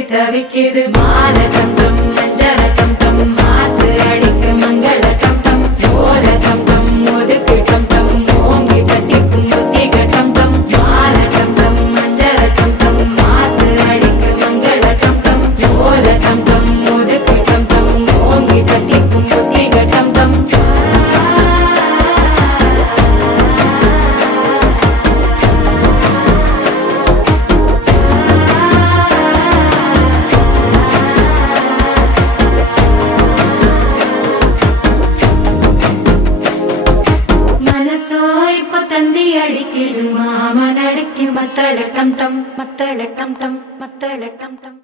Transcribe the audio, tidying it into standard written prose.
தவிக்கி தவிக்கிது மாலை டம் டம் மஞ்சள டம் டம் மாத்து அடிக்க மங்கள டம் டம் ஓல டம் டம் ஒதுக்கு டம் டம் ஓங்கி தட்டிக்கும் புத்திக டம் டம் மாலை டம் டம் மஞ்சள டம் டம் மாத்து அடிக்க மங்கள டம் டம் ஓல டம் டம் ஒதுக்கு டம் டம் ஓங்கி தட்டிக்கும் புத்திக டம் டம் தந்தி அடிக்குது மாமன் அடிக்கு மத்தள டம் டம் மத்தள டம் டம் மத்தள டம் டம்